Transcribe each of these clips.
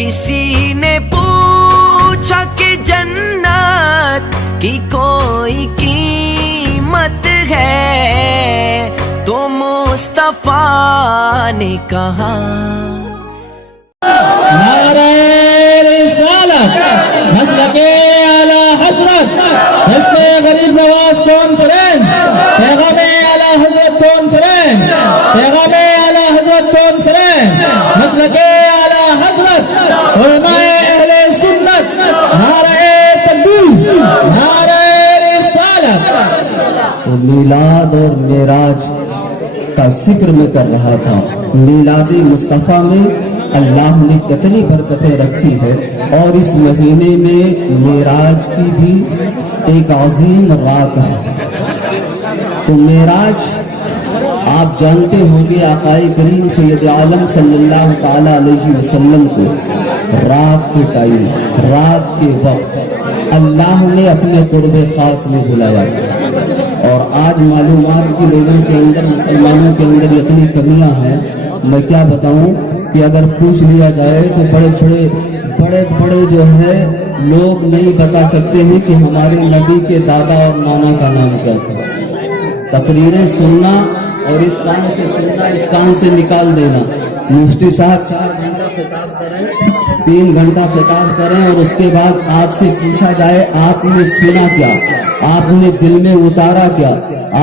کسی نے پوچھا کہ جنت کی کوئی قیمت ہے تو مصطفیٰ نے کہا نعرہ رسالت مسلک اعلی حضرت حزب غریب نواز کانفرنس پیغام اعلی حضرت کانفرنس پیغام اعلی حضرت کانفرنس مسلک اعلی حضرت علماء اہل سنت نعرہ تکبیر نعرہ رسالت. تو میلاد اور معراج کا ذکر میں کر رہا تھا. میلاد مصطفیٰ میں اللہ نے کتنی برکتیں رکھی ہے اور اس مہینے میں معراج کی بھی ایک عظیم رات ہے. تو معراج آپ جانتے ہوں گے آقائے کریم سید عالم صلی اللہ تعالی علیہ وسلم کو رات کے ٹائم رات کے وقت اللہ نے اپنے قرب خاص میں بلایا. اور آج معلومات کی لوگوں کے اندر مسلمانوں کے اندر اتنی کمیاں ہیں میں کیا بتاؤں کہ اگر پوچھ لیا جائے تو بڑے بڑے جو ہے لوگ نہیں بتا سکتے ہیں کہ ہمارے نبی کے دادا اور نانا کا نام کیا تھا. تقریریں سننا اور اس کان سے سننا اس کان سے نکال دینا. مفتی صاحب 4 گھنٹہ خطاب کریں 3 گھنٹہ خطاب کریں اور اس کے بعد آپ سے پوچھا جائے آپ نے سنا کیا, آپ نے دل میں اتارا کیا,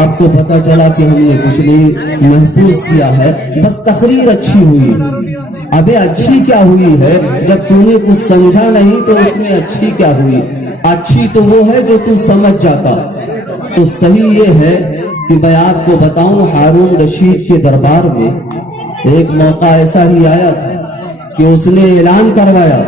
آپ کو پتا چلا کہ ہم نے کچھ نہیں محفوظ کیا ہے, بس تقریر اچھی ہوئی. ابے اچھی کیا ہوئی ہے جب تو نے کچھ سمجھا نہیں تو اس میں اچھی کیا ہوئی. اچھی تو وہ ہے جو تو سمجھ جاتا. تو صحیح یہ ہے کہ میں آپ کو بتاؤں ہارون رشید کے دربار میں ایک موقع ایسا ہی آیا تھا کہ اس نے اعلان کروایا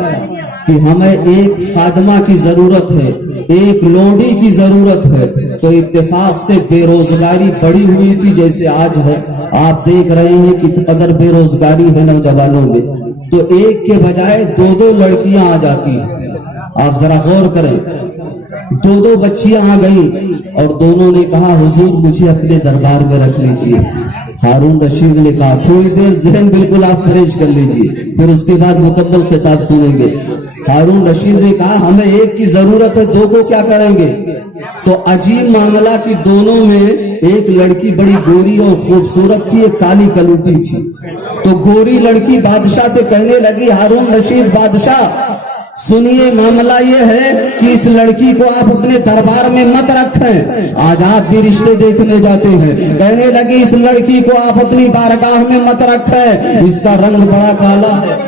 کہ ہمیں ایک خادمہ کی ضرورت ہے, ایک لوڈی کی ضرورت ہے. تو اتفاق سے بے روزگاری بڑی ہوئی تھی جیسے آج ہے. آپ دیکھ رہے ہیں کہ قدر بے روزگاری ہے نوجوانوں میں. تو ایک کے بجائے 2 لڑکیاں آ جاتی ہیں. آپ ذرا غور کریں, 2 بچیاں آ گئی اور دونوں نے کہا حضور مجھے اپنے دربار میں رکھ لیجیے. ہارون رشید نے کہا تھوڑی دیر ذہن بالکل آپ فریش کر لیجیے, پھر اس کے بعد مکمل خطاب سنیں گے. ہارون رشید نے کہا ہمیں ایک کی ضرورت ہے, 2 کو کیا کریں گے. تو عجیب معاملہ کہ دونوں میں ایک لڑکی بڑی گوری اور خوبصورت تھی, ایک کالی کلوٹی تھی. تو گوری لڑکی بادشاہ سے کہنے لگی ہارون رشید بادشاہ سنیے معاملہ یہ ہے کہ اس لڑکی کو آپ اپنے دربار میں مت رکھیں, آج آپ بھی رشتے دیکھنے جاتے ہیں. کہنے لگی اس لڑکی کو آپ اپنی بارگاہ میں مت رکھیں, اس کا رنگ بڑا کالا ہے,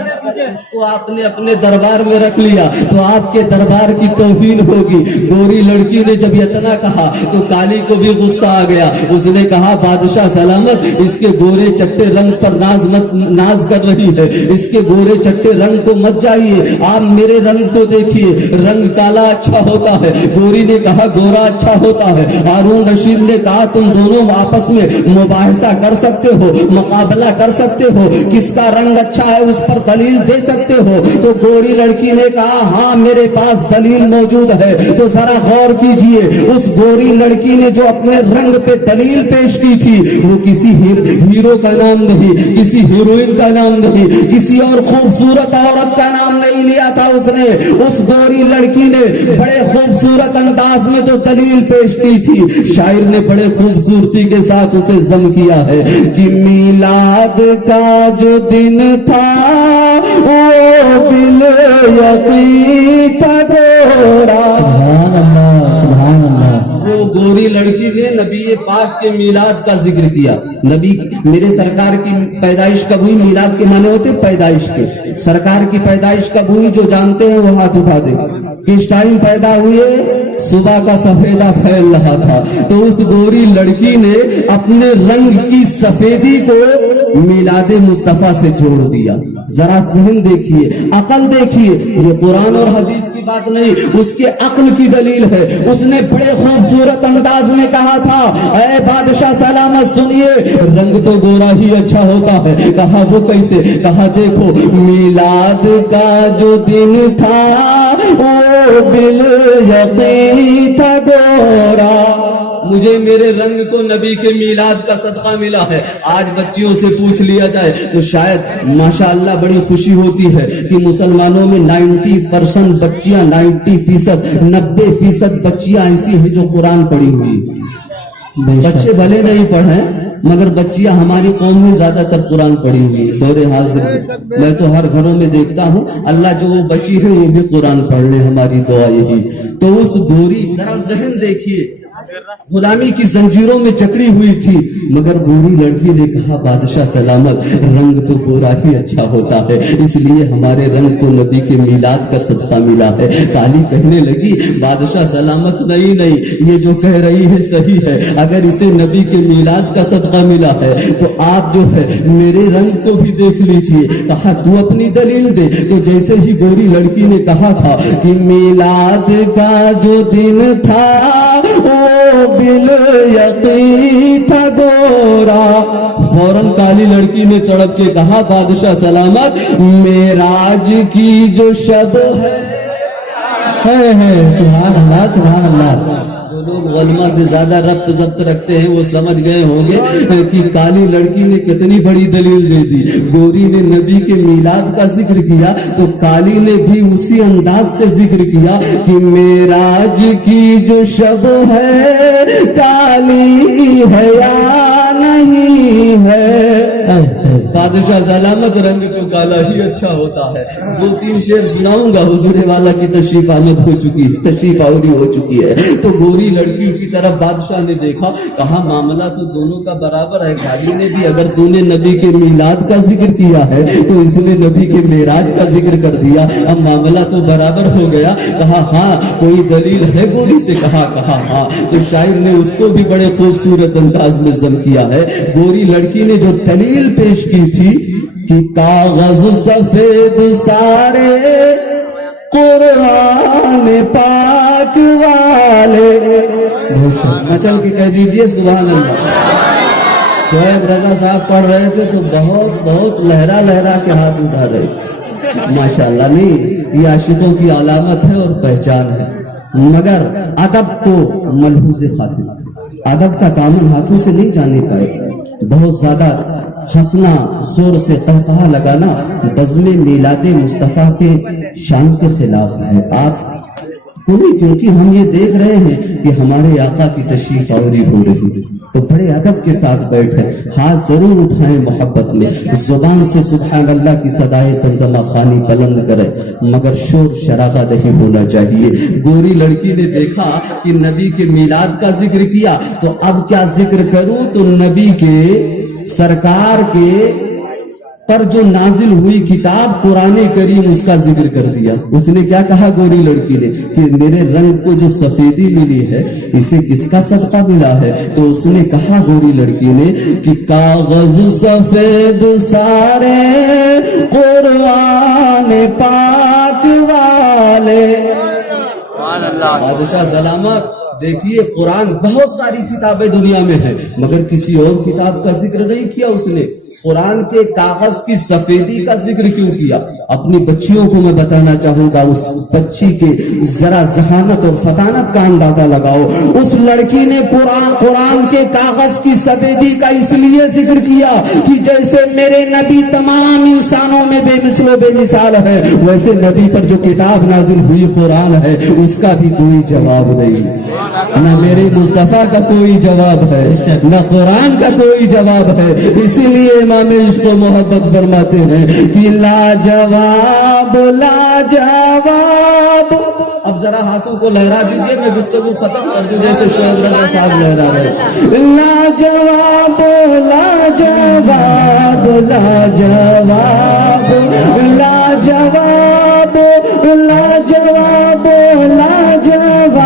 اس کو آپ نے اپنے دربار میں رکھ لیا تو آپ کے دربار کی توہین ہوگی. گوری لڑکی نے جب اتنا کہا تو کالی کو بھی غصہ آ گیا. اس نے کہا بادشاہ سلامت, اس کے گورے چٹے رنگ پر ناز کر رہی ہے, اس کے گورے چٹے رنگ کو مت جائیے, آپ میرے رنگ کو دیکھیے, رنگ کالا اچھا ہوتا ہے. گوری نے کہا گورا اچھا ہوتا ہے. ہارون رشید نے کہا تم دونوں آپس میں مباحثہ کر سکتے ہو, مقابلہ کر سکتے ہو, کس کا رنگ اچھا ہے اس پر دلیل دے سکتے ہو. تو گوری لڑکی نے کہا ہاں میرے پاس دلیل موجود ہے. تو ذرا غور کیجئے, اس گوری لڑکی نے جو اپنے رنگ پہ دلیل پیش کی تھی وہ کسی ہیرو کا نام نہیں, کسی ہیروئن کا نام نہیں, کسی اور خوبصورت عورت کا نام نہیں لیا تھا. اس نے اس گوری لڑکی نے بڑے خوبصورت انداز میں جو دلیل پیش کی تھی, شاعر نے بڑے خوبصورتی کے ساتھ اسے ضم کیا ہے کہ میلاد کا جو دن تھا وہ بل یقین تھا گورا. سبحان اللہ سبحان اللہ. وہ گوری لڑکی نے نبی پاک کے میلاد کا ذکر کیا. نبی میرے سرکار کی پیدائش کب ہوئی, میلاد کے معنی ہوتے پیدائش کے. سرکار کی پیدائش کب ہوئی جو جانتے ہیں وہ ہاتھ اٹھا دیں. کس ٹائم پیدا ہوئے, صبح کا سفیدہ پھیل رہا تھا. تو اس گوری لڑکی نے اپنے رنگ کی سفیدی کو میلاد مصطفیٰ سے جوڑ دیا. ذرا ذہن دیکھیے, عقل دیکھیے, یہ قرآن اور حدیث کی بات نہیں, اس کے عقل کی دلیل ہے. اس نے بڑے خوبصورت انداز میں کہا تھا اے بادشاہ سلامت سنیے, رنگ تو گورا ہی اچھا ہوتا ہے. کہا وہ کیسے, کہا دیکھو میلاد کا جو دن تھا وہ بل یقین تھا گورا. مجھے میرے رنگ کو نبی کے میلاد کا صدقہ ملا ہے. آج بچیوں سے پوچھ لیا جائے تو شاید ماشاءاللہ بڑی خوشی ہوتی ہے کہ مسلمانوں میں 90% بچیاں 90% بچیاں ایسی ہیں جو قرآن پڑھی ہوئی. بچے بھلے نہیں پڑھیں مگر بچیاں ہماری قوم میں زیادہ تر قرآن پڑھی ہوئی. دور حاضر میں تو ہر گھروں میں دیکھتا ہوں اللہ جو وہ بچی ہے وہ بھی قرآن پڑھ لے, ہماری دعا یہی. تو اس گوری ذرا ذہن دیکھیے, غلامی کی زنجیروں میں جکڑی ہوئی تھی مگر گوری لڑکی نے کہا بادشاہ سلامت رنگ تو گورا ہی اچھا ہوتا ہے, اس لیے ہمارے رنگ کو نبی کے میلاد کا صدقہ ملا ہے. کالی کہنے لگی بادشاہ سلامت نہیں یہ جو کہہ رہی ہے صحیح ہے, اگر اسے نبی کے میلاد کا صدقہ ملا ہے تو آپ جو ہے میرے رنگ کو بھی دیکھ لیجئے. کہا تو اپنی دلیل دے. تو جیسے ہی گوری لڑکی نے کہا تھا کہ میلاد کا جو دن تھا بل یقین تھا گورا, فوراً کالی لڑکی نے تڑپ کے کہا بادشاہ سلامت معراج کی جو شب ہے. سبحان اللہ سبحان اللہ. جو لوگ علماء سے زیادہ ربط ضبط رکھتے ہیں وہ سمجھ گئے ہوں گے کہ کالی لڑکی نے کتنی بڑی دلیل دے دی. گوری نے نبی کے میلاد کا ذکر کیا تو کالی نے بھی اسی انداز سے ذکر کیا کہ معراج کی جو شب ہے کالی ہے یا نہیں ہے. بادشاہ سلامت رنگ تو کالا ہی اچھا ہوتا ہے. 2-3 شعر سناؤں گا. حضور والا کی تشریف آمد ہو چکی ہے, تشریف آوری ہو چکی ہے. تو گوری لڑکی کی طرف بادشاہ نے دیکھا, کہا معاملہ تو دونوں کا برابر ہے. کالی نے بھی اگر تو نے نبی کے میلاد کا ذکر کیا ہے تو اس نے نبی کے معراج کا ذکر کر دیا, اب معاملہ تو برابر ہو گیا. کہا ہاں کوئی دلیل ہے گوری سے. کہا ہاں. تو شاعر نے اس کو بھی بڑے خوبصورت انداز میں ضم کیا ہے. گوری لڑکی نے جو دلیل پیش کی تھی کہ کاغذ سفید سارے قرآن پاک والے, مچل کے کہہ دیجئے سبحان اللہ. شعیب رضا صاحب پڑھ رہے تھے تو بہت لہرا کے ہاتھ اٹھا رہے. ماشاءاللہ. نہیں, یہ عاشقوں کی علامت ہے اور پہچان ہے. مگر ادب تو ملحوظ خاطر, ادب کا دامن ہاتھوں سے نہیں جانے پائے. بہت زیادہ ہنسنا, زور سے قہقہا لگانا بزم میلاد مصطفیٰ کے شان کے خلاف ہے. آپ کو نہیں, کیونکہ ہم یہ دیکھ رہے ہیں کہ ہمارے آقا کی تشریف آوری ہو رہی ہے تو بڑے ادب کے ساتھ بیٹھے, ہاتھ ضرور اٹھائیں محبت میں, زبان سے سبحان اللہ کی صدائے زمزمہ خوانی بلند کرے مگر شور شرارہ نہیں ہونا چاہیے. گوری لڑکی نے دیکھا کہ نبی کے میلاد کا ذکر کیا تو اب کیا ذکر کروں, تو نبی کے سرکار کے پر جو نازل ہوئی کتاب قرآن کریم اس کا ذکر کر دیا. اس نے کیا کہا گوری لڑکی نے کہ میرے رنگ کو جو سفیدی ملی ہے اسے کس کا صدقہ ملا ہے. تو اس نے کہا گوری لڑکی نے کہ کاغذ سفید سارے قرآن پاک والے. بادشاہ سلامت دیکھیے, قرآن بہت ساری کتابیں دنیا میں ہیں مگر کسی اور کتاب کا ذکر نہیں کیا اس نے. قرآن کے کاغذ کی سفیدی کا ذکر کیوں کیا؟ اپنی بچیوں کو میں بتانا چاہوں گا, اس بچی کے ذرا ذہانت اور فطانت کا اندازہ لگاؤ. اس لڑکی نے قرآن کے کاغذ کی سفیدی کا اس لیے ذکر کیا کہ جیسے میرے نبی تمام انسانوں میں بے مثل و بے مثال ہے, ویسے نبی پر جو کتاب نازل ہوئی قرآن ہے اس کا بھی کوئی جواب نہیں. نہ میرے مصطفیٰ کا کوئی جواب ہے, نہ قرآن کا کوئی جواب ہے. اسی لیے امام عشق و محبت فرماتے ہیں کہ لا جواب لا جواب. اب ذرا ہاتھوں کو لہرا دیجئے, میں گفتگو ختم کر دوں جیسے شعیب رضا صاحب لہرا رہے. لا جواب لا جواب لا جواب لا جواب لا جواب لا جواب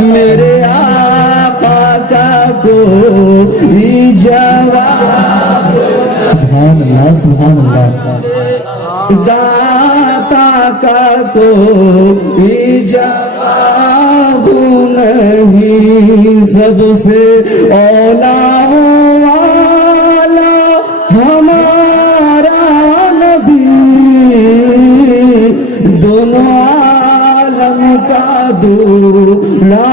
میرے آقا کا کوئی جواب. سبحان اللہ سبحان اللہ. داتا کا کوئی جواب نہیں, سب سے اولا والا ہمارا نبی, دونوں عالم کا دولا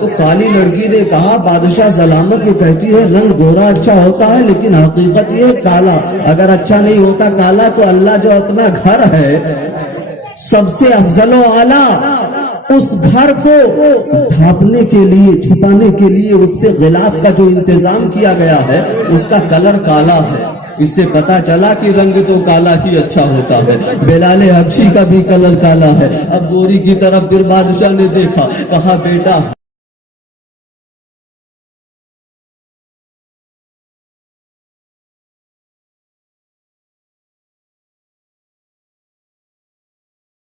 تو کالی لڑکی نے کہا بادشاہ سلامت یہ کہتی ہے رنگ گورا اچھا ہوتا ہے لیکن حقیقت یہ کالا اگر اچھا نہیں ہوتا کالا تو اللہ جو اپنا گھر ہے سب سے افضل و اعلیٰ اس گھر کو ڈھانپنے کے لیے چھپانے کے لیے اس پہ غلاف کا جو انتظام کیا گیا ہے اس کا کلر کالا ہے اس سے پتا چلا کہ رنگ تو کالا ہی اچھا ہوتا ہے بلال حبشی کا بھی کلر کالا ہے اب گوری کی طرف پھر بادشاہ نے دیکھا کہا بیٹا